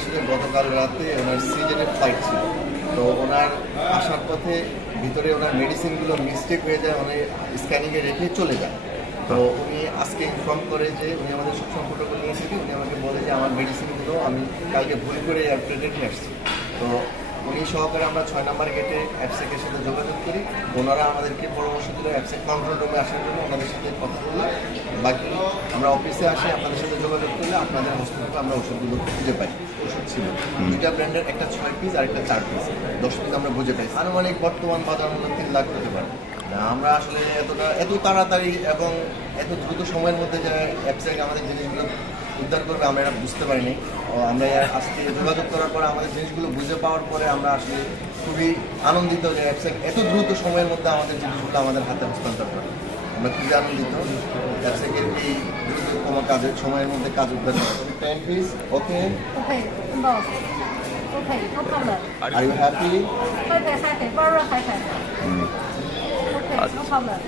আসলে গতকাল রাতে ওনার সিজনের ফ্লাইট ছিল, তো ওনার আসার পথে ভিতরে ওনার মেডিসিনগুলো মিস্টেক হয়ে যায়, উনি স্ক্যানিংয়ে রেখে চলে যায়। তো উনি আজকে ইনফর্ম করে যে উনি আমাদের সবসময় প্রোটোকল নিয়ে থাকি, উনি আমাকে বলে যে আমার মেডিসিনগুলো আমি কালকে ভুল করে এয়ারপ্লেনে রেখে আসছি। তো উনি সহকারে আমরা 6 নম্বর গেটে অ্যাপসেকের সাথে যোগাযোগ করি, ওনারা আমাদেরকে পরামর্শ দিল অ্যাপসেক কন্ট্রোল রুমে আসার জন্য, ওনাদের সাথে কথা বললাম। বাকি আমরা অফিসে আসে আপনাদের সাথে যোগাযোগ করলে আপনাদের হসপিটালে আমরা ওষুধগুলো খুঁজে পাই। ওষুধ ছিল 2টা ব্র্যান্ডের, একটা 6 পিস আর একটা 4 পিস, 10 পিস আমরা বুঝে পাইছি। আনুমানিক বর্তমান বাজার মূল্য 3 লাখ হতে পারে। আমরা আসলে এত তাড়াতাড়ি এবং এত দ্রুত সময়ের মধ্যে যে অ্যাপসেক আমাদের জিনিসগুলো উদ্ধার করবে আমরা এটা বুঝতে পারিনি। আমরা আজকে যোগাযোগ করার পরে আমাদের জিনিসগুলো বুঝে পাওয়ার পরে আমরা আসলে খুবই আনন্দিত যে অ্যাপসেক এত দ্রুত সময়ের মধ্যে আমাদের জিনিসগুলো আমাদের হাতে হস্তান্তর করে। আমরা খুবই আনন্দিত অ্যাপসেকের এই দ্রুততম কাজের সময়ের মধ্যে কাজ উদ্ধার করে। 10 piece, okay? Okay, boss. Okay, no problem. Are you happy? Happy, happy, very happy. Okay, no problem.